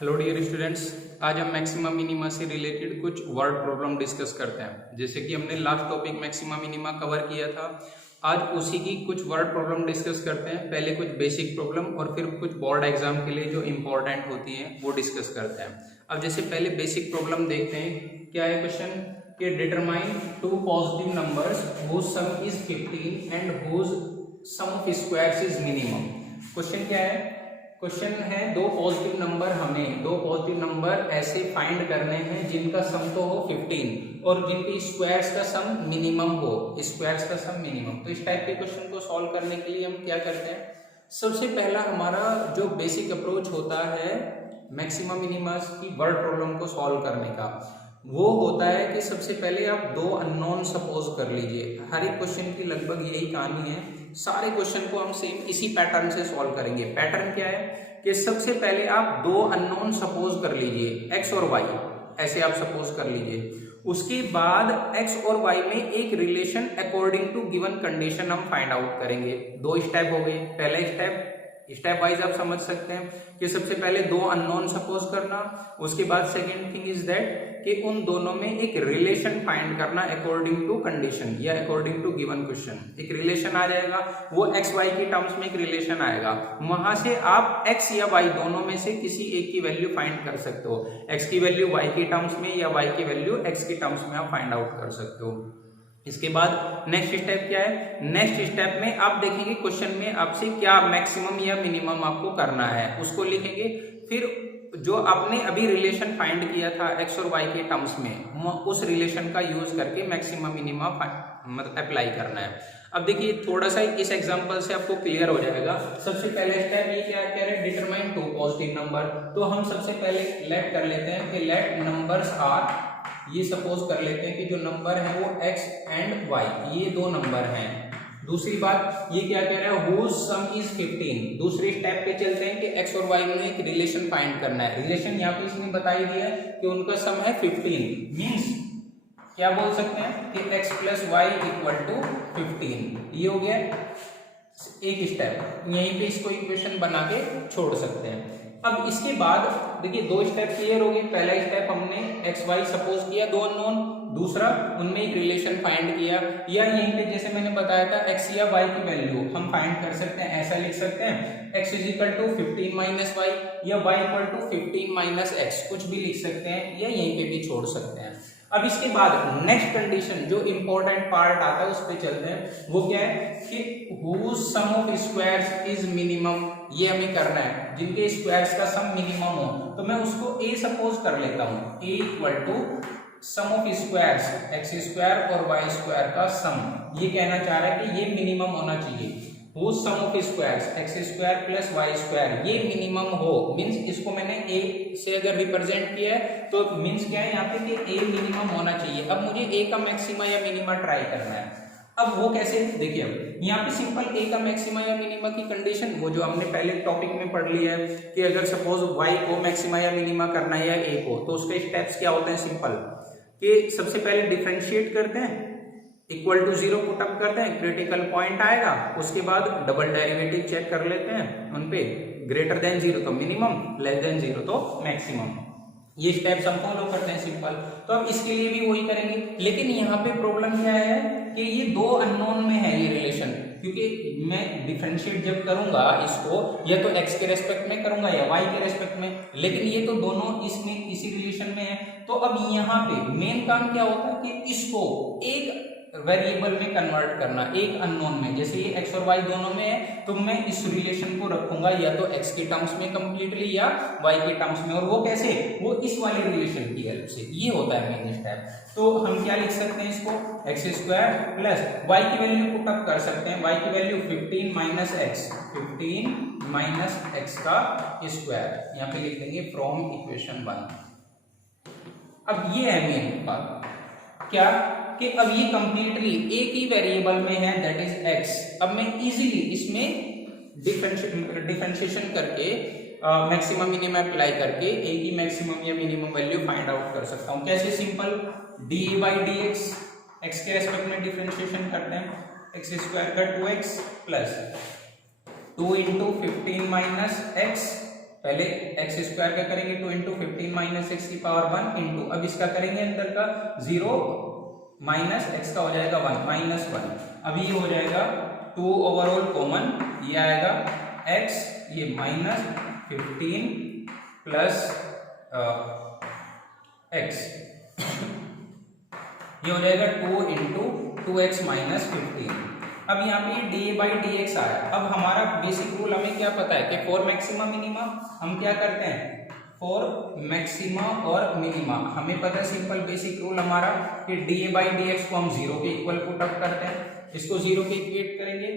Hello dear students, आज हम maxima minima से रिलेटेड कुछ वर्ड प्रॉब्लम डिस्कस करते हैं। जैसे कि हमने last topic maxima minima cover किया था, आज उसी की कुछ वर्ड प्रॉब्लम डिस्कस करते हैं। पहले कुछ बेसिक प्रॉब्लम और फिर कुछ बोर्ड एग्जाम के लिए जो इम्पोर्टेंट होती हैं वो डिस्कस करते हैं। अब जैसे पहले बेसिक प्रॉब्लम देखते हैं, क्या है क्वेश्चन कि determine two positive numbers whose sum is 15 and whose sum of squares is minimum. Question क्या है? क्वेश्चन है दो पॉजिटिव नंबर ऐसे फाइंड करने हैं जिनका सम तो हो 15 और जिनके स्क्वायर्स का सम मिनिमम हो, स्क्वायर्स का सम मिनिमम। तो इस टाइप के क्वेश्चन को सॉल्व करने के लिए हम क्या करते हैं, सबसे पहला हमारा जो बेसिक अप्रोच होता है मैक्सिमा मिनिमा की वर्ड प्रॉब्लम को सॉल्व करने का, वो होता है कि सबसे पहले आप दो अननोन सपोज कर लीजिए। हर एक क्वेश्चन की लगभग यही कहानी है, सारे क्वेश्चन को हम सेम इसी पैटर्न से सॉल्व करेंगे। पैटर्न क्या है कि सबसे पहले आप दो अननोन सपोज कर लीजिए, एक्स और वाई, ऐसे आप सपोज कर लीजिए। उसके बाद एक्स और वाई में एक relation according to given condition हम फाइंड आउट करेंगे। दो स्टेप हो गए। पहला स्टेप वाइज आप समझ सकते हैं कि सबसे पहले दो अननोन सपोज करना, उसके बाद सेकेंड थिंग इज दैट कि उन दोनों में एक रिलेशन फाइंड करना अकॉर्डिंग टू कंडीशन या अकॉर्डिंग टू गिवन क्वेश्चन। एक रिलेशन आ जाएगा, वो एक्स वाई की टर्म्स में एक रिलेशन आएगा, वहां से आप एक्स या वाई दोनों में से किसी एक की वैल्यू फाइंड कर सकते हो। एक्स की वैल्यू वाई की टर्म्स में या वाई की वैल्यू एक्स की टर्म्स में आप फाइंड आउट कर सकते हो। इसके बाद नेक्स्ट स्टेप क्या है? नेक्स्ट स्टेप में आप देखेंगे क्वेश्चन में आपसे क्या मैक्सिमम या मिनिमम आपको करना है, उसको लिखेंगे। फिर जो आपने अभी रिलेशन फाइंड किया था एक्स और वाई के टर्म्स में, उस रिलेशन का यूज करके मैक्सिमम मिनिमा मतलब अप्लाई करना है। अब देखिए थोड़ा सा इस एग्जांपल से आपको क्लियर हो जाएगा। सबसे पहले स्टेप ये क्या कह रहे हैं, डिटरमाइन टू पॉजिटिव नंबर। तो हम सबसे पहले लेट कर लेते हैं कि लेट नंबर्स आर, ये सपोज कर लेते हैं कि जो नंबर है वो x एंड y, ये दो नंबर हैं। दूसरी बात ये क्या कह रहा है, whose sum is 15। दूसरे स्टेप पे चलते हैं कि x और y में एक रिलेशन फाइंड करना है। रिलेशन यहाँ पे इसने बता ही दिया कि उनका सम है 15, मींस क्या बोल सकते हैं कि x plus y equal to 15। ये हो गया एक स्टेप, यहीं पे इसको इक्वेशन बना के छोड़ सकते हैं। अब इसके बाद देखिए दो स्टेप क्लियर हो गए। पहला स्टेप हमने एक्स वाई सपोज किया दो अननोन, दूसरा उनमें एक रिलेशन फाइंड किया, या यहीं पे जैसे मैंने बताया था एक्स या वाई की वैल्यू हम फाइंड कर सकते हैं। ऐसा लिख सकते हैं x is equal to 15 minus y या y equal to 15 minus x, कुछ भी लिख सकते हैं या यहीं पे भी छोड़ सकते हैं। अब इसके बाद नेक्स्ट कंडीशन जो इंपॉर्टेंट पार्ट आता है उस पे चलते हैं। वो क्या है कि whose sum of squares is minimum, ये हमें करना है जिनके स्क्वायर्स का सम मिनिमम हो। तो मैं उसको a सपोज कर लेता हूं, a equal to sum of squares x square और वाई स्क्वायर का सम। ये कहना चाह रहा है कि ये मिनिमम होना चाहिए। whose sum of squares x square plus y square ये मिनिमम हो, मींस इसको मैंने a से अगर रिप्रेजेंट किया है तो मींस क्या है यहाँ पे कि a मिनिमम होना चाहिए। अब मुझे a का मैक्सिमा या मिनिमा ट्राई करना है। अब वो कैसे, देखिए अब यहाँ पे सिंपल a का मैक्सिमा या मिनिमा की कंडीशन वो जो हमने पहले टॉपिक में पढ़ लिया है कि अगर सपोज y को मैक्सिमा या मिनिमा करना है या a को, तो उसके स्टेप्स क्या होते हैं सिंपल कि सबसे पहले डिफरेंशिएट करते हैं, इक्वल टू 0 पुट अप करते हैं, क्रिटिकल पॉइंट आएगा, उसके बाद डबल डेरिवेटिव चेक कर लेते हैं उन पे, ग्रेटर देन 0 तो मिनिमम, लेस देन 0 तो मैक्सिमम। ये स्टेप्स हम फॉलो करते हैं सिंपल। तो अब इसके लिए भी वही करेंगे, लेकिन यहाँ पे प्रॉब्लम क्या है कि ये दो अननोन में है ये रिलेशन, क्योंकि मैं डिफरेंशिएट जब करूंगा इसको या तो x के रेस्पेक्ट में करूंगा या y के रेस्पेक्ट में, लेकिन ये तो दोनों इसमें इसी रिलेशन में है। तो अब यहाँ पे मेन काम क्या होता है कि इसको एक वेरिएबल में कन्वर्ट करना, एक अननोन में। जैसे ये x और y दोनों में है तो मैं इस रिलेशन को रखूंगा या तो x के टर्म्स में कंप्लीटली या y के टर्म्स में। और वो कैसे, वो इस वाले रिलेशन की हेल्प से। ये होता है मेन स्टेप। तो हम क्या लिख सकते हैं इसको, एक्स स्क्वायर प्लस y की वैल्यू पुट अप कर सकते हैं, y की value 15 minus x, 15 minus x का स्क्वायर, यहाँ पे लिख देंगे फ्रॉम इक्वेशन 1। अब ये है मेन बात क्या कि अब ये कंप्लीटली एक ही वेरिएबल में है, दैट इज x। अब मैं इजीली इसमें डिफरेंशिएशन करके मैक्सिमम मिनिमम अप्लाई करके एक ही मैक्सिमम या मिनिमम वैल्यू फाइंड आउट कर सकता हूं। कैसे, simple D by D x, x के रेस्पेक्ट में डिफरेंशिएशन करते हैं, एक्स स्क्वायर का 2x plus 2 into 15 minus x पहले एक्स स्क्वायर का करेंगे 2 इंटू 15 माइनस एक्स की पावर 1 इंटू, अब इसका करेंगे अंदर का 0 माइनस एक्स का हो जाएगा 1 माइनस 1। अब ये हो जाएगा 2 ओवरऑल कॉमन, ये आएगा x, ये माइनस 15 प्लस x, ये हो जाएगा 2 इंटू 2x माइनस 15। अब यहाँ पे डी बाई डी एक्स आया। अब हमारा बेसिक रूल हमें क्या पता है कि फॉर मैक्सिमा मिनिमा हम क्या करते हैं, फॉर मैक्सिमा और मिनिमा हमें पता है सिंपल बेसिक रूल हमारा कि डी बाई डी एक्स को हम 0 के इक्वल पुट अप करते हैं, इसको 0 के इक्वेट करेंगे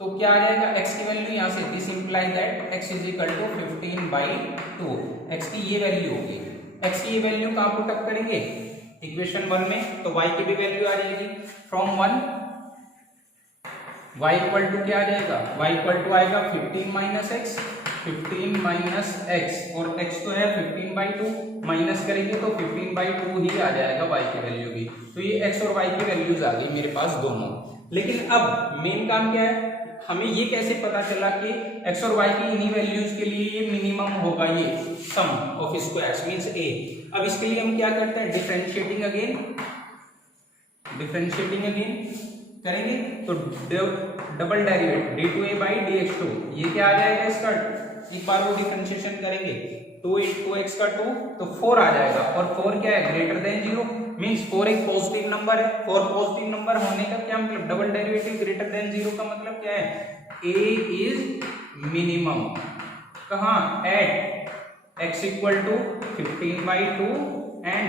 तो क्या आ जाएगा, x की वैल्यू यहाँ से this imply that x is equal to 15/2, x की ये वैल्यू होगी। x की ये वैल्यू कहाँ पुट अप करेंगे, इक्वेशन 1 में, तो y की भी वैल्यू आ जाएगी फ्रॉम 1, y इक्वल टू क्या आ जाएगा, y इक्वल टू आएगा 15 माइनस एक्स, 15 माइनस एक्स, और x तो है 15/2, माइनस करेंगे तो 15/2 ही आ जाएगा y की वैल्यू भी। तो ये x और y की वैल्यूज आ गई मेरे पास दोनों। लेकिन अब मेन काम क्या है, हमें ये कैसे पता चला कि x और y की इन्हीं वैल्यूज के लिए ये मिनिमम होगा, ये सम ऑफ स्क्वायर्स मींस a। अब इसके लिए हम क्या करते हैं, डिफरेंशिएटिंग अगेन करेंगे तो double derivative d2a by dx2, ये क्या आ जाएगा इसका, एक बार वो डिफरेंशिएशन करेंगे 2 इंटू एक्स का 2 तो 4 आ जाएगा, और 4 क्या है ग्रेटर देन 0 मींस 4 एक पॉजिटिव नंबर है। 4 पॉजिटिव नंबर होने का क्या मतलब, डबल डेरिवेटिव ग्रेटर देन 0 का मतलब क्या है, a इज मिनिमम कहाँ, at x equal to 15/2 and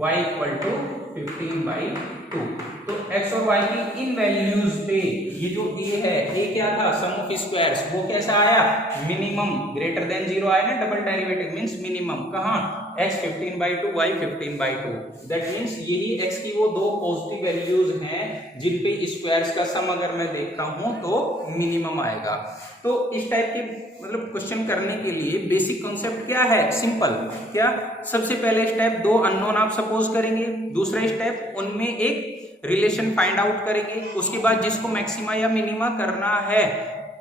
y equal to 15/2। तो x और y की इन वैल्यूज पे ये जो a है, a क्या था, सम ऑफ स्क्वायर्स, वो कैसा आया, मिनिमम ग्रेटर देन 0 आया ना, डबल डेरिवेटिव मींस मिनिमम कहाँ, x 15/2 y 15/2। दैट मींस यही x की वो दो पॉजिटिव वैल्यूज हैं जिन पे स्क्वायर्स का सम अगर मैं देख रहा हूं तो मिनिमम आएगा। तो इस टाइप के मतलब क्वेश्चन करने के लिए बेसिक कॉन्सेप्ट क्या है, सिंपल, क्या सबसे पहले स्टेप 2 अननोन आप सपोज करेंगे, दूसरा स्टेप उनमें एक रिलेशन फाइंड आउट करेंगे, उसके बाद जिसको मैक्सिमा या मिनिमा करना है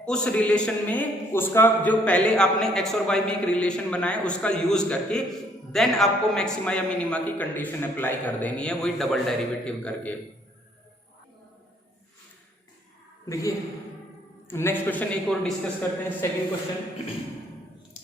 उस रिलेशन में उसका जो पहले आपने x और y में एक रिलेशन बनाया उसका यूज करके देन आपको मैक्सिमा या मिनिमा की कंडीशन अप्लाई कर देनी है, वही डबल डेरिवेटिव करके। देखिए नेक्स्ट क्वेश्चन एक और डिस्कस करते हैं, सेकंड क्वेश्चन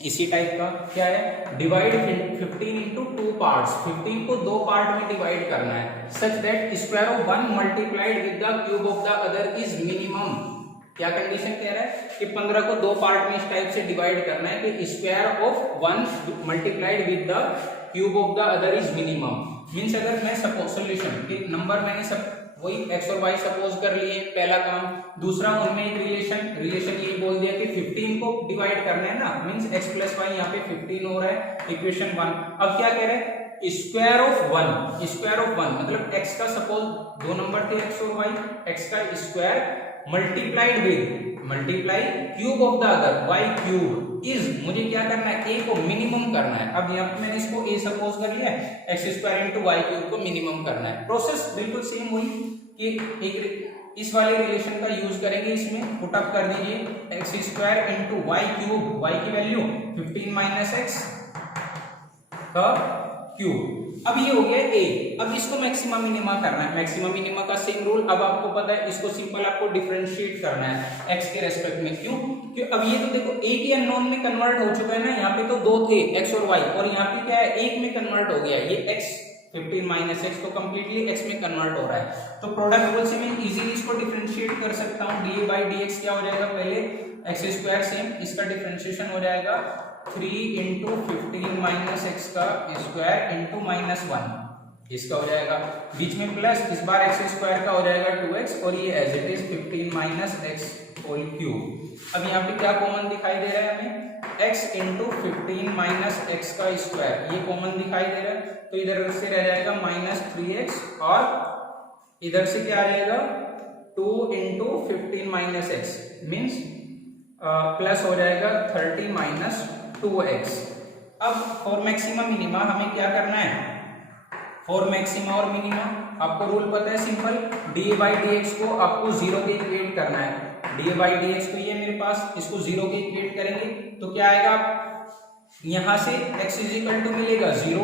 इसी टाइप का, क्या है, डिवाइड 15 इंटू 2 पार्ट्स, 15 को 2 पार्ट में डिवाइड करना है, such that square of 1 multiplied with the cube of the other is minimum. क्या कंडीशन कह रहा है कि 15 को 2 पार्ट में इस टाइप से डिवाइड करना है कि square of 1 multiplied with the cube of the other is minimum. Means अगर मैं सपोज सोल्यूशन के नंबर मैंने सब वही x और y सपोज कर लिए, पहला काम, दूसरा उनमें एक रिलेशन ये बोल दिया कि 15 को डिवाइड करना है ना, मींस x प्लस वाई यहाँ पे 15 हो रहा है, इक्वेशन 1। अब क्या कह रहे हैं, स्क्वायर ऑफ 1 मतलब x का सपोज दो नंबर थे x और y, x का square multiply cube of the other y cube is, मुझे क्या करना है, a को मिनिमम करना है। अब यहाँ पे मैंने इसको a सपोज कर लिया है, x square into y cube को मिनिमम करना है। प्रोसेस बिल्कुल सेम हुई कि एक इस वाले रिलेशन का यूज करेंगे, इसमें पुट अप कर दीजिए x square into y cube, y की वैल्यू 15 माइनस एक्स का क्यूब। अब ये हो गया a, अब इसको मैक्सिमा मिनिमा करना है, मैक्सिमा मिनिमा का सेम रूल, अब आपको पता है इसको सिंपल आपको डिफरेंशिएट करना है x के रेस्पेक्ट में। क्यों, कि अब ये तो देखो एक ही अननोन में कन्वर्ट हो चुका है ना, यहाँ पे तो दो थे x और y, और यहाँ पे क्या है एक में कन्वर्ट हो गया, ये x 15 माइनस एक्स तो कंप्लीटली x में कन्वर्ट हो रहा है। तो प्रोडक्ट रूल से मैं इजीली इसको डिफरेंशिएट कर सकता हूँ, डी बाई डी एक्स क्या हो जाएगा, पहले एक्स स्क्वायर सेम, इसका डिफरेंशिएशन हो जाएगा 3 इंटू 15 माइनस एक्स का स्क्वायर इंटू माइनस 1, इसका हो जाएगा बीच में प्लस, इस बार एक्स स्क्वायर का हो जाएगा 2x और ये as it is 15 minus x whole cube. अब यहाँ पे क्या कॉमन दिखाई दे रहा है हमें, x इंटू 15 माइनस एक्स का स्क्वायर, ये कॉमन दिखाई दे रहा है, तो इधर से रह जाएगा माइनस 3x और इधर से क्या आ जाएगा 2 into 15 minus x means plus हो जाएगा 30 माइनस 2x। अब फॉर मैक्सिमा मिनिमा हमें क्या करना है, फॉर मैक्सिमा और मिनिमा आपको रूल पता है simple, D by D x को आपको 0 के इक्वेट करना है, डी बाई डी एक्स को ये मेरे पास, इसको 0 के इक्वेट करेंगे तो क्या आएगा, यहाँ से x इज इक्वल टू मिलेगा 0,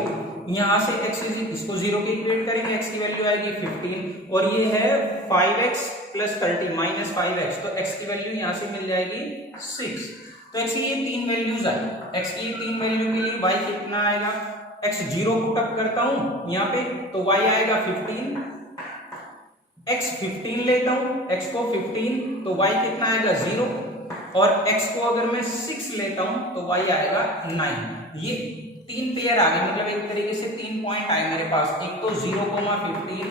यहाँ से x इसको 0 के इक्वेट करेंगे, x की वैल्यू आएगी 15 और ये है 5x प्लस 30 माइनस 5x, तो x की वैल्यू यहाँ से मिल जाएगी 6। तो x की ये तीन वैल्यूज आई, x की ये तीन वैल्यू के लिए y कितना आएगा, x 0 पुट अप करता हूँ यहाँ पे तो y आएगा 15, x 15 लेता हूँ, x को 15 तो y कितना आएगा 0 और x को अगर मैं 6 लेता हूं तो y आएगा 9। ये तीन पेयर आ गए, मतलब एक तरीके से 3 पॉइंट आए मेरे पास, एक तो 0,15,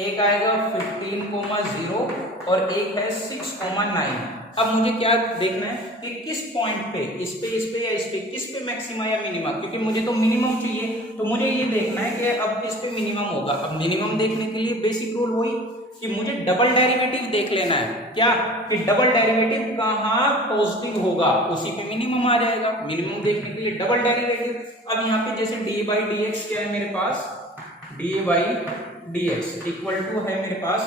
एक आएगा 15,0 और एक है 6,9। अब मुझे क्या देखना है कि किस पॉइंट पे, इस पे या इस पे, किस पे मैक्सिमा या मिनिमा, क्योंकि मुझे तो मिनिमम चाहिए, तो मुझे ये देखना है कि अब इस पे मिनिमम होगा। अब मिनिमम देखने के लिए बेसिक रूल वही कि मुझे डबल डेरिवेटिव देख लेना है, क्या कि डबल डेरिवेटिव कहाँ पॉजिटिव होगा उसी पे मिनिमम आ जाएगा। मिनिमम देखने के लिए डबल डेरिवेटिव, अब यहाँ पे जैसे डी बाई डी एक्स क्या है मेरे पास, d by D x equal to है मेरे पास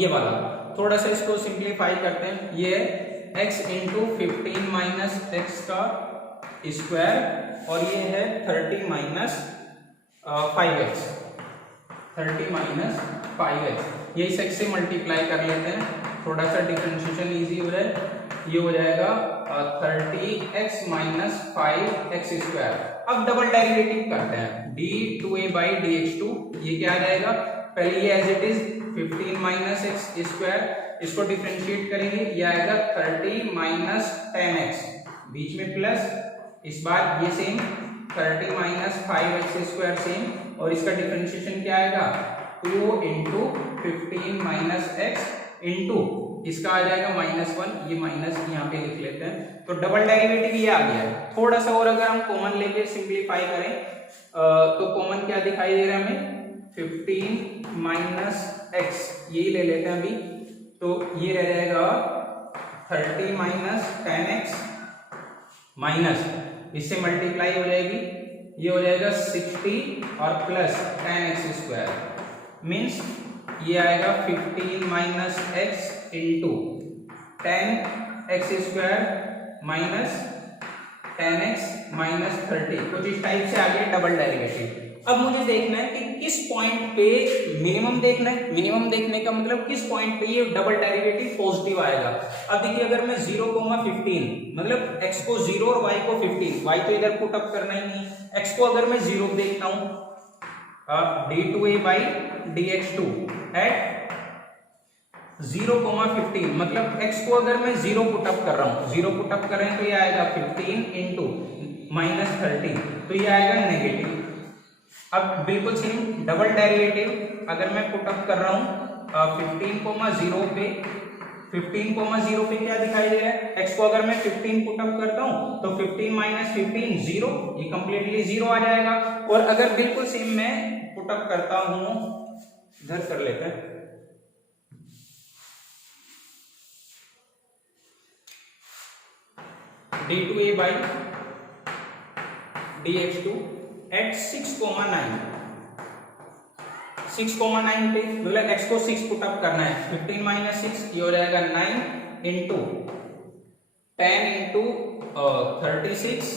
ये वाला, थोड़ा सा इसको सिंप्लीफाई करते हैं, ये x इंटू 15 माइनस एक्स का स्क्वायर और ये है 30 माइनस 5x, 30 माइनस 5x, ये इस x से मल्टीप्लाई कर लेते हैं, थोड़ा सा डिफरेंशिएशन इजी हो जाए, ये हो जाएगा 30x माइनस 5x स्क्वायर। अब डबल डेरिवेटिव करते हैं, d2a बाई dx2, ये क्या आ जाएगा, पहले ये as it is 15 minus x square, इसको डिफरेंशिएट करेंगे, ये आएगा 30 माइनस 10x, बीच में प्लस, इस बार ये same 30 minus 5x square same, और इसका डिफरेंशिएशन क्या आएगा 2 इंटू 15 माइनस एक्स इंटू इसका आ जाएगा -1, ये माइनस यहाँ पे लिख लेते हैं, तो डबल डेरिवेटिव ये आ गया। थोड़ा सा और अगर हम कॉमन लेके सिंप्लीफाई करें तो कॉमन क्या दिखाई दे रहा है हमें, 15 माइनस एक्स, यही ले लेते हैं अभी, तो ये रह जाएगा 30 माइनस 10x माइनस इससे मल्टीप्लाई हो जाएगी, ये हो जाएगा 60 और प्लस 10x स्क्वायर, मीन्स ये आएगा 15 minus x into 10x square minus 10x minus 30, कुछ इस टाइप से आ गया डबल डेरिवेटिव। अब मुझे देखना है कि किस पॉइंट पे मिनिमम देखना है, मिनिमम देखने का मतलब किस पॉइंट पे ये डबल डेरिवेटिव पॉजिटिव आएगा। अब देखिए अगर मैं 0,15 मतलब x को 0 और y को 15, y तो इधर पुट अप करना ही नहीं, x को अगर मैं 0 देखता हूं d2a बाई dx2 एट 0,15 मतलब x को अगर मैं 0 पुट अप कर रहा हूं, 0 पुट अप कर रहे हैं तो ये आएगा 15 इंटू माइनस 30, तो ये आएगा नेगेटिव। अब बिल्कुल सेम डबल डेरिवेटिव अगर मैं पुट अप कर रहा हूं 15,0 पे, 15,0 पे क्या दिखाई दे रहा है, x को अगर मैं 15 पुट अप करता हूं तो 15 माइनस 15 0, ये कंप्लीटली 0 आ जाएगा। और अगर बिल्कुल सेम मैं पुट अप करता हूं, इधर कर लेते हैं, d2a बाई dx2 एट 6,9, 6,9 पे मतलब x को 6 पुट अप करना है, 15 माइनस 6 ये हो जाएगा 9 into 10 into 36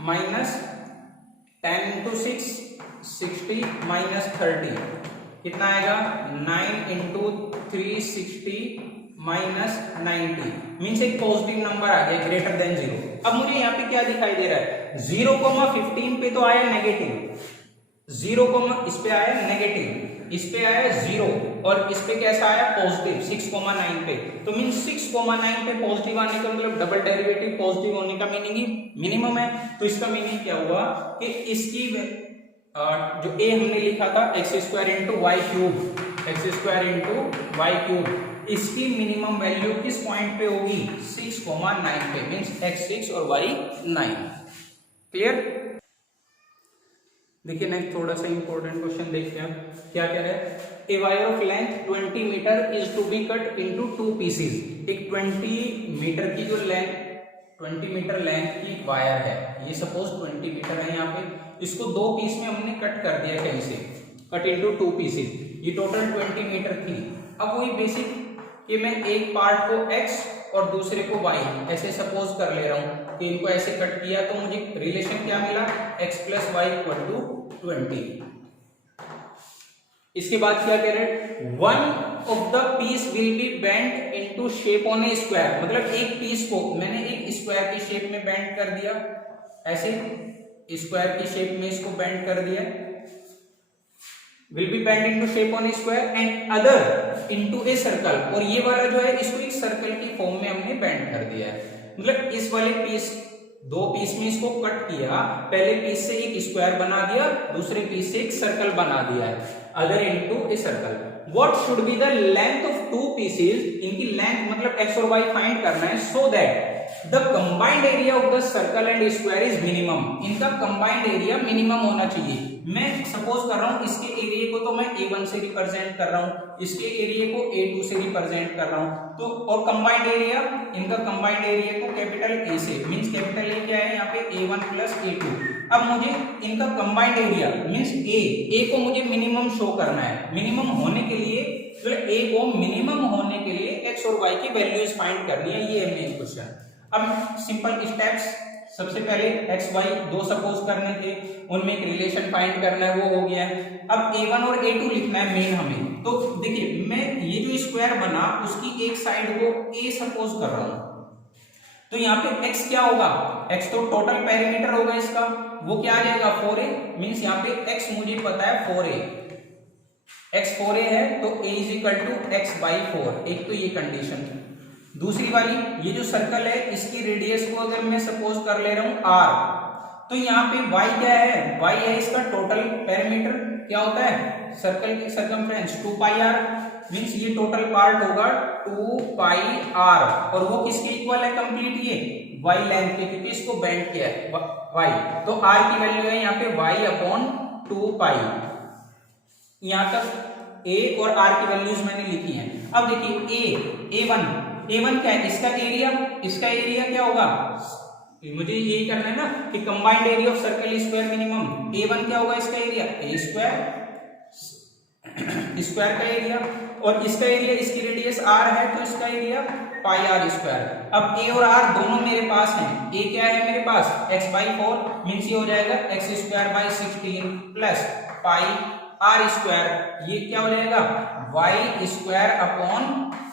minus 10 into 6 60 minus 30, कितना आएगा 9 इंटू 360 माइनस 90, मीन्स एक पॉजिटिव नंबर आ गया ग्रेटर देन 0। अब मुझे यहाँ पे क्या दिखाई दे रहा है, 0,15 पे तो आया नेगेटिव, 0, इस पे आया नेगेटिव, इस पे आया 0 और इस पे कैसा आया पॉजिटिव 6,9 पे, तो मीन 6,9 पे पॉजिटिव आने का मतलब डबल डेरिवेटिव पॉजिटिव होने का मीनिंग ही मिनिमम है। तो इसका मीनिंग क्या हुआ कि इसकी जो a हमने लिखा था x square into y cube, x square into y cube, इसकी मिनिमम वैल्यू किस पॉइंट पे होगी 6,9 पे, मीन्स x 6 और y 9। क्लियर। देखिए नेक्स्ट थोड़ा सा इंपॉर्टेंट क्वेश्चन देखते हैं क्या कह रहा है, a wire of length 20 metre is to be cut into 2 pieces. एक 20 मीटर की जो लेंथ, 20 मीटर लेंथ की वायर है, ये सपोज 20 मीटर है, यहाँ पे इसको 2 पीस में हमने कट कर दिया, कहीं से कट इनटू 2 पीसेस, ये टोटल 20 मीटर थी। अब वही बेसिक कि मैं एक पार्ट को x और दूसरे को y ऐसे सपोज कर ले रहा हूं, कि इनको ऐसे कट किया तो मुझे रिलेशन क्या मिला, x plus y equal to 20। इसके बाद क्या कह रहे हैं, one of the piece will be bent into shape on a square, मतलब एक पीस को मैंने एक स्क्वायर की शेप में बेंट कर दिया, ऐसे स्क्वायर की शेप में इसको बेंट कर दिया, will be bent into shape on a square and other into a circle, और ये वाला जो है इसको एक सर्कल की फॉर्म में हमने बेंट कर दिया है, मतलब इस वाले पीस, दो पीस में इसको कट किया, पहले पीस से एक स्क्वायर बना दिया, दूसरे पीस से एक सर्कल बना दिया है, other into a circle. What should be the length of two pieces, इनकी लेंथ मतलब एक्स और वाई फाइंड करना है, so that the combined area of the circle and square is minimum, इनका कंबाइंड एरिया मिनिमम होना चाहिए। मैं suppose कर रहा हूं इसके एरिया को तो मैं a1 से रिप्रेजेंट कर रहा हूं, इसके एरिया को a2 से रिप्रेजेंट कर रहा हूं, तो और कंबाइंड एरिया, इनका कंबाइंड एरिया को कैपिटल A से, मींस कैपिटल A क्या है यहाँ पे a1 प्लस a2। अब मुझे इनका कंबाइंड एरिया मींस a को मुझे मिनिमम शो करना है, मिनिमम होने के लिए मतलब a को मिनिमम होने के लिए x और y की वैल्यूज फाइंड करनी है, ये है मेन क्वेश्चन। अब सिंपल स्टेप्स, सबसे पहले x y दो सपोज करने थे, उनमें एक रिलेशन फाइंड करना है, वो हो गया है। अब a1 और a2 लिखना है मेन हमें, तो देखिए मैं ये जो स्क्वायर बना उसकी एक साइड को a सपोज कर रहा हूं, तो यहाँ पे x क्या होगा, x तो टोटल पेरीमीटर होगा इसका, वो क्या आ जाएगा 4a, मींस यहाँ पे x मुझे पता है 4a, x 4a है तो a is equal to x by 4, एक तो ये कंडीशन। दूसरी वाली, ये जो सर्कल है इसकी रेडियस को अगर मैं सपोज कर ले रहा हूं r, तो यहाँ पे y क्या है, y है इसका टोटल पेरीमीटर, क्या होता है सर्कल की सर्कमफ्रेंस 2 पाई r, मींस ये टोटल पार्ट होगा 2 पाई r, और वो किसके इक्वल है कंप्लीट, ये y लेंथ के, क्योंकि इसको बेंड किया है y, तो r की वैल्यू है यहाँ पे y अपॉन 2 पाई। यहाँ तक a और r की वैल्यूज मैंने लिखी हैं। अब देखिए a1 क्या है, इसका एरिया क्या होगा, मुझे यही करना है ना कि combined area of circle square minimum, a1 क्या होगा इसका एरिया, a स्क्वायर का एरिया, और इसका एरिया, इसकी रेडियस r है तो इसका एरिया पाई r स्क्वायर। अब a और r दोनों मेरे पास हैं, a क्या है मेरे पास x बाई 4, मीन्स ये हो जाएगा x square by 16 plus pi r square, ये क्या हो जाएगा y square upon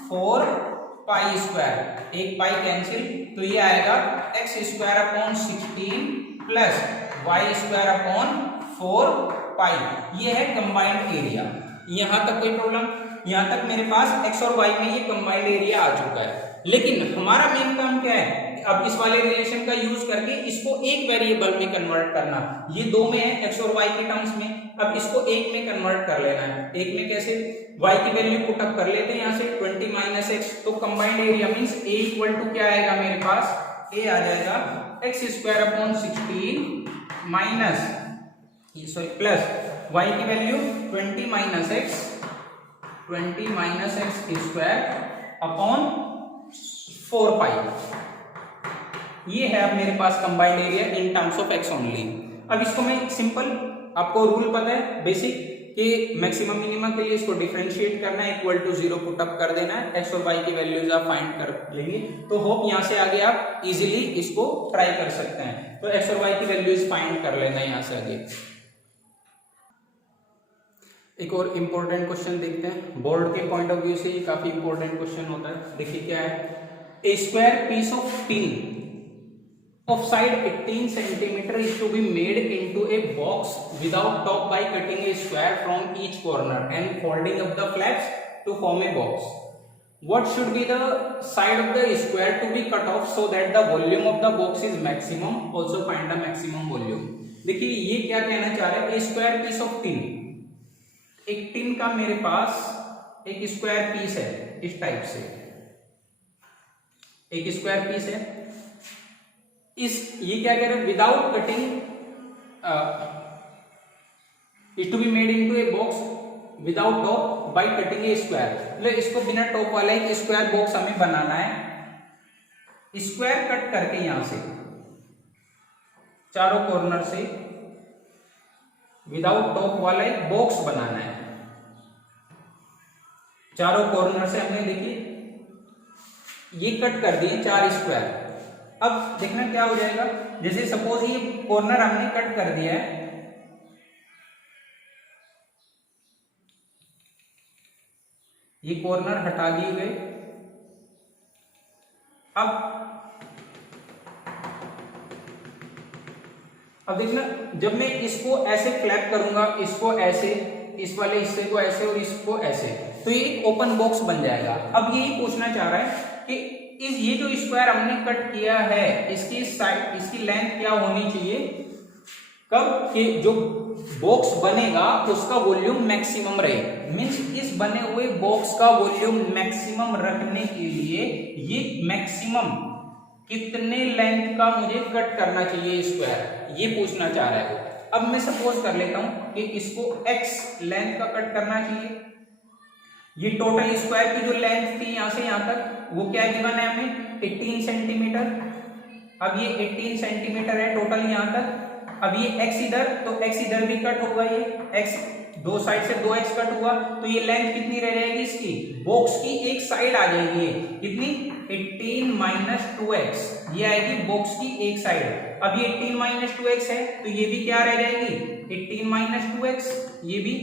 4 pi square, एक पाई कैंसिल, तो ये आएगा x square upon 16 plus y square upon 4 pi, ये है कंबाइंड एरिया। यहां तक कोई प्रॉब्लम, यहां तक मेरे पास x और y में ये कंबाइंड एरिया आ चुका है, लेकिन हमारा मेन काम क्या है, अब इस वाले रिलेशन का यूज करके इसको एक वेरिएबल में कन्वर्ट करना, ये दो में है x और y के टर्म्स में, अब इसको एक में कन्वर्ट कर लेना है। एक में कैसे, y की वैल्यू पुट अप कर लेते हैं यहाँ से 20 माइनस एक्स, तो combined area means a equal to क्या आएगा मेरे पास, a आ जाएगा x square upon 16 minus sorry plus y की value 20 minus x square upon 4 pi, ये है अब मेरे पास combined area in terms of x only. अब इसको मैं सिंपल, आपको रूल पता है बेसिक कि मैक्सिमम मिनिमम के लिए इसको डिफरेंशिएट करना है, इक्वल टू 0 पुट अप कर देना है, x और y की वैल्यूज आप फाइंड कर लेंगे, तो होप यहाँ से आगे आप इजीली इसको ट्राई कर सकते हैं। तो x और y की वैल्यूज फाइंड कर लेना है यहाँ से आगे। एक और इम्पोर्टेंट क्वेश्चन देखते हैं, बोर्ड के पॉइंट ऑफ व्यू से ये काफी इंपॉर्टेंट क्वेश्चन होता है। देखिए क्या है, a square piece of tin of side 18 centimeter is to be made into a box without top by cutting a square from each corner and folding up the flaps to form a box. What should be the side of the square to be cut off so that the volume of the box is maximum? Also find the maximum volume. देखिए ये क्या कहना चाह रहे हैं, a square piece of tin, एक tin का मेरे पास एक स्क्वायर पीस है, इस टाइप से एक स्क्वायर पीस है, इस ये क्या कह रहे हैं, without cutting it to be made into a box without top by cutting a square, मतलब इसको बिना टॉप वाला एक स्क्वायर बॉक्स हमें बनाना है। स्क्वायर कट करके यहां से चारों कॉर्नर से विदाउट टॉप वाला एक बॉक्स बनाना है, चारों कॉर्नर से हमने देखिए ये कट कर दिए 4 स्क्वायर, अब देखना क्या हो जाएगा, जैसे सपोज ये कॉर्नर हमने कट कर दिया है, ये कॉर्नर हटा दिए गए। अब देखना, जब मैं इसको ऐसे फ्लैप करूंगा, इसको ऐसे, इस वाले हिस्से को ऐसे और इसको ऐसे, तो ये एक ओपन बॉक्स बन जाएगा। अब यही पूछना चाह रहा है कि ये जो स्क्वायर हमने कट किया है, इसकी साइड, इसकी लेंथ क्या होनी चाहिए, कब कि जो बॉक्स बनेगा उसका वॉल्यूम मैक्सिमम रहे। मींस इस बने हुए बॉक्स का वॉल्यूम मैक्सिमम रखने के लिए ये मैक्सिमम कितने लेंथ का मुझे कट करना चाहिए स्क्वायर, ये पूछना चाह रहा है वो। अब मैं सपोज कर लेता हूं कि इसको x लेंथ का कट करना चाहिए। ये टोटल स्क्वायर की जो लेंथ थी यहां से यहां तक, वो क्या गिवन है हमें, 18 सेंटीमीटर। अब ये 18 सेंटीमीटर है टोटल यहां तक। अब ये x इधर, तो x इधर भी कट होगा, ये x दो साइड से 2x कट हुआ, तो ये लेंथ कितनी रह जाएगी इसकी, बॉक्स की एक साइड आ जाएगी, कितनी, 18 माइनस 2x, ये आएगी बॉक्स की एक साइड। अब ये 18 माइनस 2x है, तो ये भी क्या रह जाएगी, 18 माइनस 2x, ये भी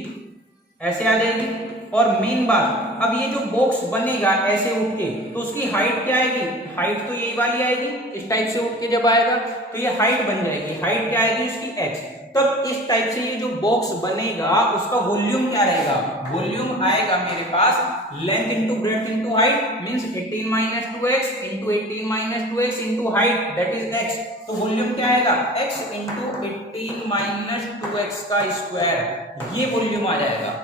ऐसे आ जाएगी। और मेन बात, अब ये जो बॉक्स बनेगा ऐसे उठ के, तो उसकी हाइट क्या आएगी, हाइट तो यही वाली आएगी, इस टाइप से उठ के जब आएगा तो ये हाइट बन जाएगी। हाइट क्या आएगी इसकी, x। तब इस टाइप से ये जो बॉक्स बनेगा उसका वॉल्यूम क्या रहेगा, वॉल्यूम आएगा मेरे पास length into breadth into height, means 18 minus 2x into 18 minus 2x into height, that is x। तो वॉल्यूम क्या आएगा, x इंटू 18 माइनस 2x का स्क्वायर, ये वॉल्यूम आ जाएगा,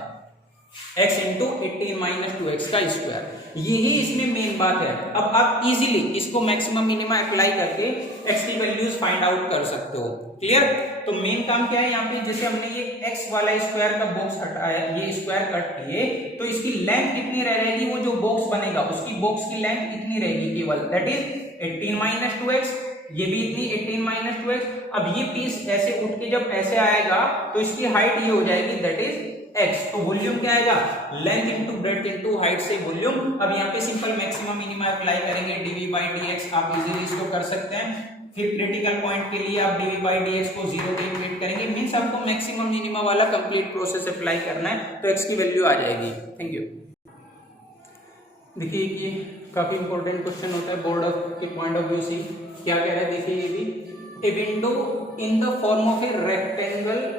x इंटू 18 माइनस 2x का स्क्वायर। यही इसमें मेन बात है। अब आप इजीली इसको मैक्सिमम मिनिमा अप्लाई करके x की वैल्यूज फाइंड आउट कर सकते हो। क्लियर? तो मेन काम क्या है यहाँ पे, जैसे हमने ये x वाला स्क्वायर का बॉक्स हटाया, ये स्क्वायर कट किए, तो इसकी लेंथ कितनी रह जाएगी, वो जो बॉक्स बनेगा उसकी बॉक्स की लेंथ कितनी रहेगी केवल, दैट इज 18 माइनस 2x, ये भी इतनी 18 माइनस 2x। अब ये पीस ऐसे उठ के जब ऐसे आएगा तो इसकी हाइट ये हो जाएगी, दैट इज x। तो वॉल्यूम क्या आएगा, length into breadth into height से वॉल्यूम। अब यहाँ पे सिंपल मैक्सिमम मिनिमा अप्लाई करेंगे, dv बाई dx, आप इजीली इसको कर सकते हैं। फिर क्रिटिकल पॉइंट के लिए आप dv बाई dx को 0 पे इक्वेट करेंगे, मींस आपको मैक्सिमम मिनिमा वाला कंप्लीट प्रोसेस अप्लाई करना है, तो x की वैल्यू आ जाएगी। Thank you. देखिए ये काफी इंपॉर्टेंट क्वेश्चन होता है बोर्ड के पॉइंट ऑफ व्यू से। क्या कह रहा है देखिए, ये भी, a window in the form of a rectangle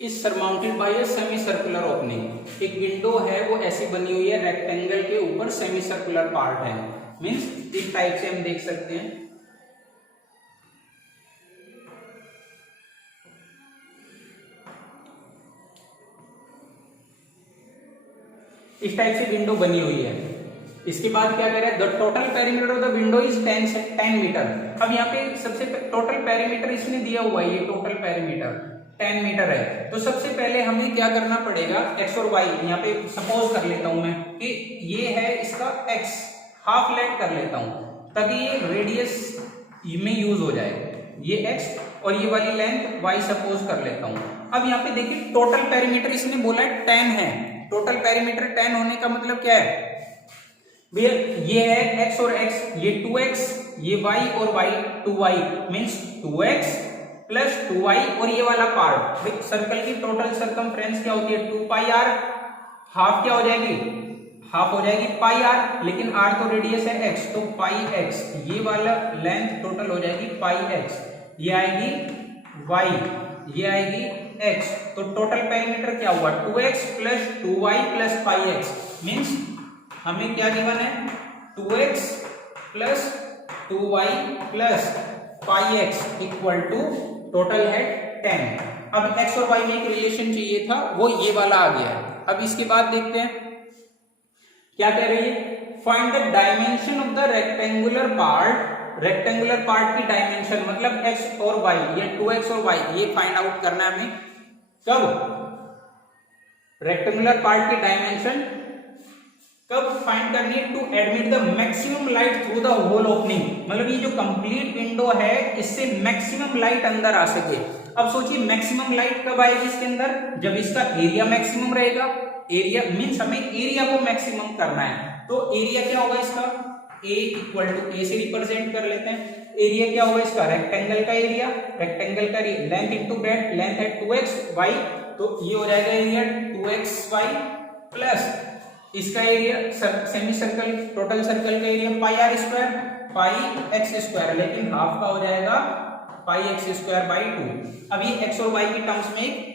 is surmounted bye a semi circular opening. एक विंडो है वो ऐसी बनी हुई है, रेक्टेंगल के ऊपर सेमी सर्कुलर पार्ट है, मींस इस टाइप से हम देख सकते हैं। इस टाइप से विंडो बनी हुई है। इसके बाद क्या कह रहा है, the total perimeter of the window is 10 metre. अब यहाँ पे सबसे टोटल पेरीमीटर इसने दिया हुआ है, ये टोटल पेरीमीटर 10 मीटर है। तो सबसे पहले हमें क्या करना पड़ेगा, x और y, यहाँ पे सपोज कर लेता हूं मैं कि ये है इसका x, हाफ लेट कर लेता हूं ताकि ये रेडियस में यूज हो जाए, ये x और ये वाली लेंथ y सपोज कर लेता हूं। अब यहाँ पे देखिए टोटल पेरीमीटर इसने बोला है 10 है, टोटल पेरीमीटर 10 होने का मतलब क्या है भैया, ये है x और x, ये 2x, ये y और y 2y, means 2x plus 2y और ये वाला पार्ट। देख सर्कल की टोटल सरकमफ्रेंस क्या होती है, 2 पाई r, हाफ क्या हो जाएगी, हाफ हो जाएगी पाई r, लेकिन r तो रेडियस है x, तो पाई x, ये वाला लेंथ टोटल हो जाएगी पाई x, ये आएगी y, ये आएगी x। तो टोटल पेरीमीटर क्या हुआ, 2x plus 2y plus pi x, means हमें क्या गिवन है, 2x plus 2y plus pi x equal to total है 10। अब x और y में एक रिलेशन चाहिए था, वो ये वाला आ गया है। अब इसके बाद देखते हैं क्या कह रही है, find the dimension of the rectangular part. Rectangular part की डायमेंशन मतलब x और y, ये 2x और y, ये फाइंड आउट करना है हमें। कब, रेक्टेंगुलर पार्ट की डायमेंशन कब फाइंड करनी है, to admit the maximum light through the whole opening, मतलब ये जो कंप्लीट विंडो है इससे मैक्सिमम लाइट अंदर आ सके। अब सोचिए मैक्सिमम लाइट कब आएगी इसके अंदर, जब इसका एरिया मैक्सिमम रहेगा। एरिया मींस हमें एरिया को मैक्सिमम करना है, तो एरिया क्या होगा इसका, a इक्वल टू, ए से रिप्रेजेंट कर लेते हैं, एरिया क्या होगा इसका, रेक्टेंगल का एरिया, रेक्टेंगल का लेंथ इंटू ब्रेड्थ, लेंथ है 2x y, तो ये हो जाएगा एरिया 2xy प्लस इसका area semi circle, total circle का area pi r square, pi x square, लेकिन हाफ का हो जाएगा पाई एक्स स्क्वायर बाई 2। अब ये एक्स और वाई की टर्म्स में एक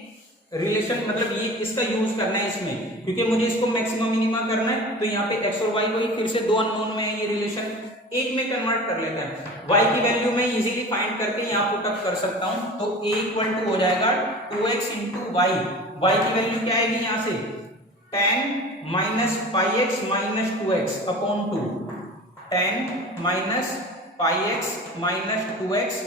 रिलेशन, मतलब ये इसका यूज करना है इसमें, क्योंकि मुझे इसको मैक्सिमम मिनिमा करना है, तो यहाँ पे एक्स और वाई को ही फिर से दो अननोन में है, ये रिलेशन एक में कन्वर्ट कर लेते हैं। y की वैल्यू मैं इजीली फाइंड करके यहाँ पुट अप कर सकता हूँ, तो a इक्वल टू हो जाएगा 2x इंटू वाई, y की वैल्यू क्या आएगी यहाँ से tan minus pi x minus 2x upon 2, tan minus pi x minus 2x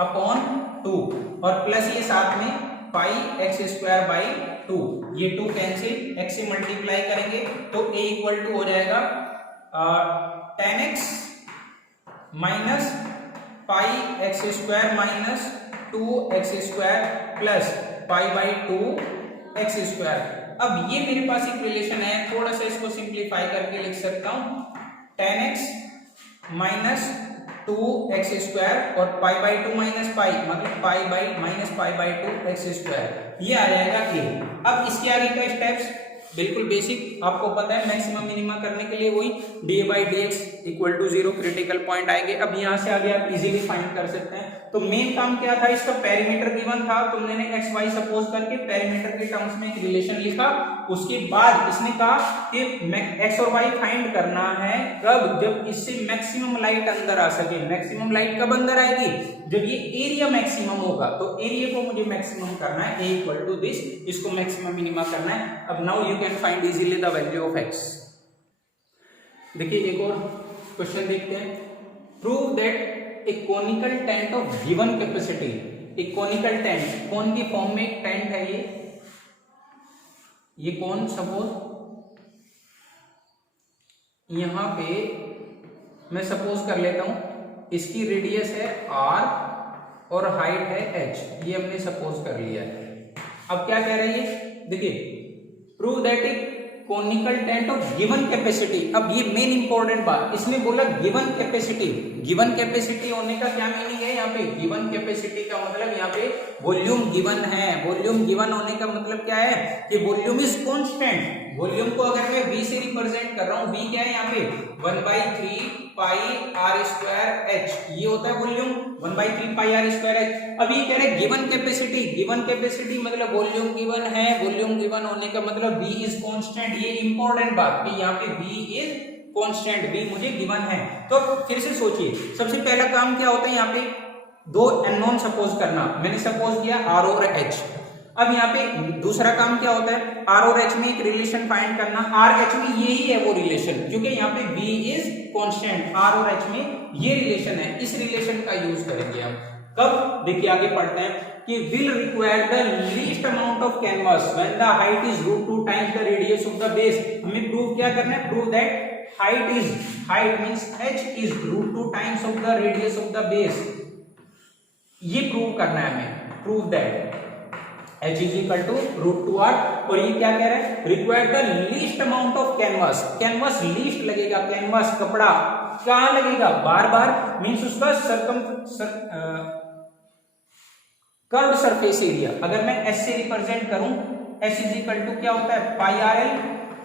upon 2, और प्लस ये साथ में पाई एक्स स्क्वायर बाई 2, ये 2 कैंसिल, x से मल्टीप्लाई करेंगे तो a इक्वल टू हो जाएगा tan x minus pi x square minus 2x square plus pi by 2 x square. अब ये मेरे पास एक रिलेशन है, थोड़ा सा इसको सिंप्लीफाई करके लिख सकता हूं, tan x minus 2x square और पाई बाई 2 माइनस पाई, मतलब pi by minus pi by 2 x square, ये आ जाएगा a। अब इसके आगे का स्टेप्स बिल्कुल बेसिक, आपको पता है मैक्सिमम मिनिमा करने के लिए वही D by D x equal to 0 critical point आएंगे। अब यहाँ से आगे आप इजीली फाइंड कर सकते हैं। तो मेन काम क्या था, इसका पेरीमीटर गिवन था, तुमने एक्स वाई सपोज करके पेरीमीटर के टर्म्स में एक रिलेशन लिखा, उसके बाद इसने कहा कि एक्स और वाई फाइंड करना है कब, जब इससे मैक्सिमम लाइट अंदर आ सके। मैक्सिमम लाइट कब अंदर आएगी, जब ये एरिया मैक्सिमम होगा, तो एरिया को मुझे मैक्सिमम करना है, a इक्वल टू दिस, इसको मैक्सिमम मिनिमा करना है। अब now you can find easily the value of x। देखिए एक और क्वेश्चन देखते हैं, prove that A conical tent of given capacity, एक कोनिकल टेंट, कोन की फॉर्म में एक टेंट है, ये कोन सपोज यहां पे मैं सपोज कर लेता हूं, इसकी रेडियस है r और हाइट है h, ये हमने सपोज कर लिया है। अब क्या कह रही है, देखिए prove that A conical tent of given capacity. अब ये मेन इंपॉर्टेंट बात, इसने बोला गिवन कैपेसिटी। गिवन कैपेसिटी होने का क्या मीनिंग है, यहाँ पे गिवन कैपेसिटी का मतलब यहाँ पे वॉल्यूम गिवन है। वॉल्यूम गिवन होने का मतलब क्या है कि वॉल्यूम इज कांस्टेंट। वॉल्यूम को अगर मैं v से रिप्रेजेंट कर रहा हूँ, v क्या है यहाँ पे 1/3 पाई r स्क्वायर h, ये होता है वॉल्यूम 1/3 पाई r स्क्वायर h। अब ये कह रहे हैं गिवन कैपेसिटी, गिवन कैपेसिटी मतलब वॉल्यूम गिवन है, वॉल्यूम गिवन होने का मतलब v इज कांस्टेंट। ये इंपॉर्टेंट बात कि यहाँ पे v इज कांस्टेंट, v मुझे गिवन है। तो फिर से सोचिए, सबसे पहला काम क्या होता है, यहाँ पे दो अननोन सपोज करना, मैंने सपोज किया r और h। अब यहाँ पे दूसरा काम क्या होता है, r और h में एक रिलेशन फाइंड करना, r h में यही है वो रिलेशन, क्योंकि यहाँ पे v इज कांस्टेंट, r और h में ये रिलेशन है, इस रिलेशन का यूज करेंगे हम कब, देखिए आगे पढ़ते हैं कि will require the least amount of canvas when the height is √2 times the radius of the base. हमें प्रूव क्या करना है, prove that height means h is √2 times of the radius of the base, ये prove करना है हमें। Prove that h is equal to √2r, और ये क्या कह रहा है, required the least amount of canvas. Canvas least लगेगा, कैनवास कपड़ा कहां लगेगा, बार बार मींस उसका कर्व सरफेस एरिया। अगर मैं s से रिप्रेजेंट करूं, s इज इक्वल टू क्या होता है पाई आर एल,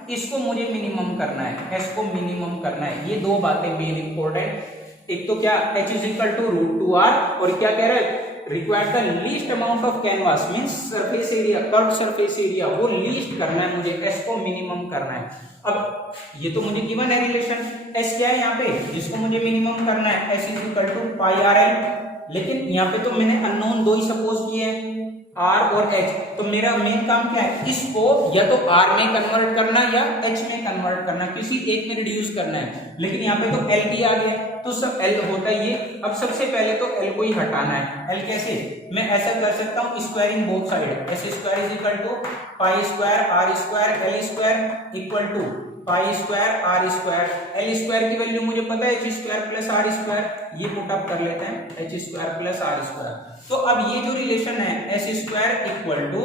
इसको मुझे मिनिमम करना है, s को मिनिमम करना है। ये दो बातें मेन इंपॉर्टेंट, एक तो क्या h is equal to √2r, और क्या कह रहा है required the least amount of canvas means surface area, curve surface area, वो लीस्ट करना है मुझे, s को मिनिमम करना है। अब ये तो मुझे गिवन है रिलेशन, s क्या है यहाँ पे जिसको मुझे मिनिमम करना है, s is equal to pi r l, लेकिन यहाँ पे तो मैंने अननोन दो ही सपोज किए हैं r और h, तो मेरा मेन काम क्या है, इसको या तो r में कन्वर्ट करना या h में कन्वर्ट करना, किसी एक में रिड्यूस करना है। लेकिन यहाँ पे तो l भी आ गया, तो सब l होता है ये। अब सबसे पहले तो l को ही हटाना है। l कैसे, मैं ऐसा कर सकता हूँ squaring both side, s square is equal to pi square r square l square equal to pi square r square. l square की वैल्यू मुझे पता है h square plus r square, ये पुट अप कर लेते हैं h square plus r square. तो अब ये जो रिलेशन है s स्क्वायर इक्वल टू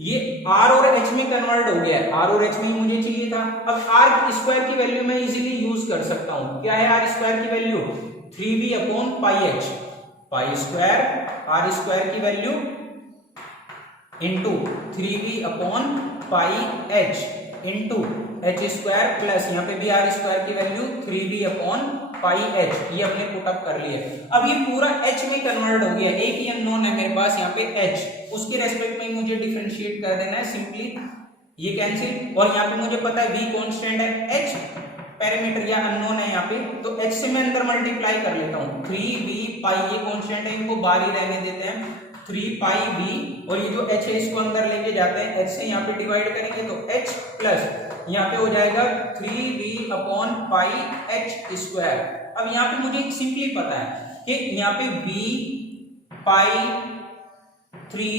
ये r और h में कन्वर्ट हो गया है, r और h में ही मुझे चाहिए था। अब r स्क्वायर की वैल्यू मैं इजीली यूज कर सकता हूँ, क्या है r स्क्वायर की value 3v upon pi h, pi square r square की value into 3v upon pi h into h square plus यहाँ पे भी आर स्क्वायर की value 3v upon pi h, ये हमने पुट अप कर लिया। अब ये पूरा एच में कन्वर्ट हो गया, एक ही अननोन है मेरे पास यहाँ पे एच, उसके रेस्पेक्ट में मुझे डिफरेंशिएट कर देना है सिंपली, ये कैंसिल, और यहाँ पे मुझे पता है v कांस्टेंट है, h पैरामीटर या अननोन है यहाँ पे, तो h से मैं अंदर मल्टीप्लाई कर लेता हूँ, 3v पाई, ये कांस्टेंट है, इनको बाहर ही रहने देते हैं, 3 पाई v, और ये जो h है इसको अंदर लेके जाते हैं, h से यहाँ पे डिवाइड करेंगे तो h प्लस यहाँ पे हो जाएगा 3v अपॉन पाई h स्क्वायर। अब यहाँ पे मुझे सिंपली पता है कि यहाँ पे v पाई 3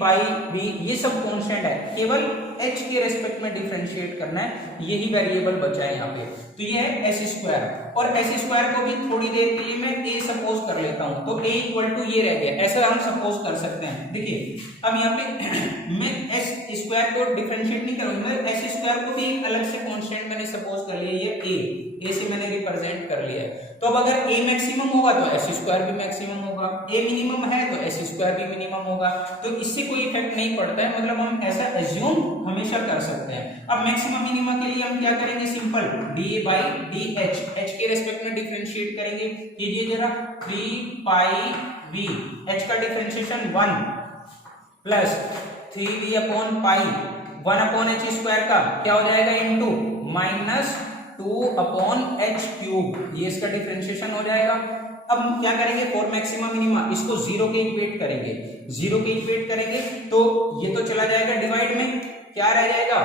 पाई v ये सब कांस्टेंट है, केवल h के रेस्पेक्ट में डिफरेंशिएट करना है, यही वेरिएबल बचा है यहाँ पे, तो ये है एस स्क्वायर, और एस स्क्वायर को भी थोड़ी देर के लिए मैं a सपोज कर लेता हूँ, तो a इक्वल टू ये रह गया, ऐसा हम सपोज कर सकते हैं। देखिए अब यहाँ पे मैं एस स्क्वायर को डिफरेंशिएट नहीं करूंगा, मैं एस स्क्वायर को भी एक अलग से कांस्टेंट मैंने सपोज कर लिया, ये a से मैंने रिप्रेजेंट कर लिया है। तो अब अगर a मैक्सिमम होगा तो एस स्क्वायर भी मैक्सिमम होगा, a मिनिमम है तो एस स्क्वायर भी मिनिमम होगा, तो इससे कोई इफेक्ट नहीं पड़ता है, मतलब हम ऐसा एज्यूम हमेशा कर सकते हैं। अब मैक्सिमम मिनिमा के लिए हम क्या करेंगे, simple dA by dH, h के रेस्पेक्ट में डिफरेंशिएट करेंगे, कीजिए जरा, 3 पाई v, h का डिफरेंशिएशन 1 प्लस 3v अपॉन पाई 1 अपॉन h स्क्वायर का क्या हो जाएगा into minus 2 upon h cube, ये इसका डिफरेंशिएशन हो जाएगा। अब हम क्या करेंगे, फॉर मैक्सिमम मिनिमा इसको 0 के इक्वेट करेंगे, 0 के इक्वेट करेंगे तो ये तो चला जाएगा डिवाइड में, क्या रह जाएगा,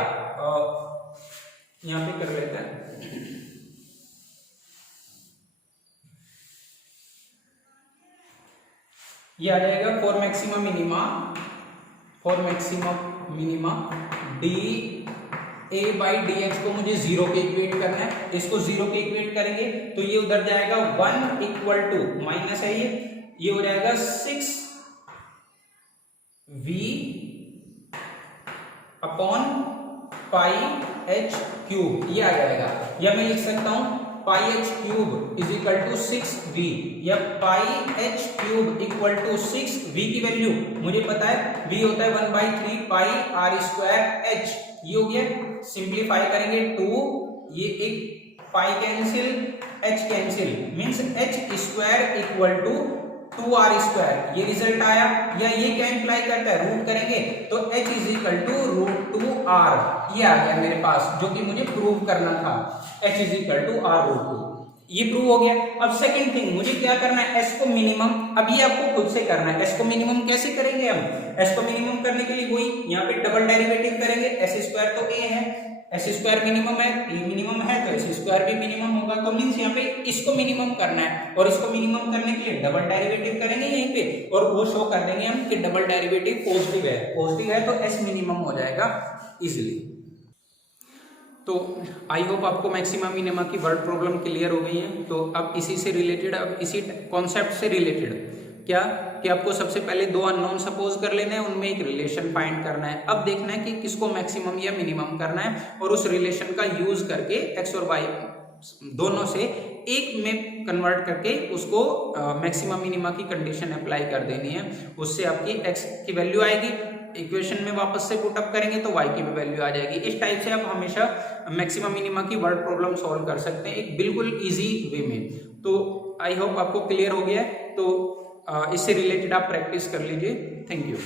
यहां पे कर लेते हैं, ये आ जाएगा for maximum minima D a by D x को मुझे 0 के इक्वेट करना है, इसको 0 के इक्वेट करेंगे तो ये उधर जाएगा 1 इक्वल टू माइनस है ये हो जाएगा 6v upon pi h cube, ये आ जाएगा, या मैं लिख सकता हूं pi h cube is equal to 6v, या pi h cube equal to 6v की वैल्यू मुझे पता है v होता है 1/3 पाई r स्क्वायर h, ये हो गया, सिंप्लीफाई करेंगे 2, ये एक pi cancel h cancel, means h square equal to 2r square, ये रिजल्ट आया, या ये क्या इंप्लाई करता है, रूट करेंगे तो h is equal to √2r, ये आ गया मेरे पास, जो कि मुझे प्रूव करना था, h is equal to r√2, ये प्रूव हो गया। अब सेकंड थिंग मुझे क्या करना है, s को मिनिमम, अब ये आपको खुद से करना है, s को मिनिमम कैसे करेंगे हम, s को मिनिमम करने के लिए वही यहाँ पे डबल डेरिवेटिव करेंगे, s स्क्वायर तो a है, s स्क्वायर मिनिमम है, a मिनिमम है तो s स्क्वायर भी मिनिमम होगा, तो मींस यहाँ पे इसको मिनिमम करना है, और इसको मिनिमम करने के लिए डबल डेरिवेटिव करेंगे यहीं पे, और वो शो कर देंगे हम कि डबल डेरिवेटिव पॉजिटिव है तो s मिनिमम हो जाएगा इजिली। तो आई होप आपको मैक्सिमा मिनिमा की वर्ड प्रॉब्लम क्लियर हो गई है। तो अब इसी से रिलेटेड, अब इसी कॉन्सेप्ट से रिलेटेड क्या कि आपको सबसे पहले दो अननोन सपोज कर लेना है, उनमें एक रिलेशन फाइंड करना है। अब देखना है कि किसको मैक्सिमम या मिनिमम करना है, और उस रिलेशन का यूज करके एक्स और वाई दोनों से एक में कन्वर्ट करके उसको मैक्सिमम मिनिमा की कंडीशन अप्लाई कर देनी है, उससे आपकी एक्स की वैल्यू आएगी, इक्वेशन में वापस से पुट अप करेंगे तो y की भी वैल्यू आ जाएगी। इस टाइप से आप हमेशा मैक्सिमम मिनिमा की वर्ड प्रॉब्लम सॉल्व कर सकते हैं एक बिल्कुल इजी वे में। तो आई होप आपको क्लियर हो गया है, तो इससे रिलेटेड आप प्रैक्टिस कर लीजिए। Thank you.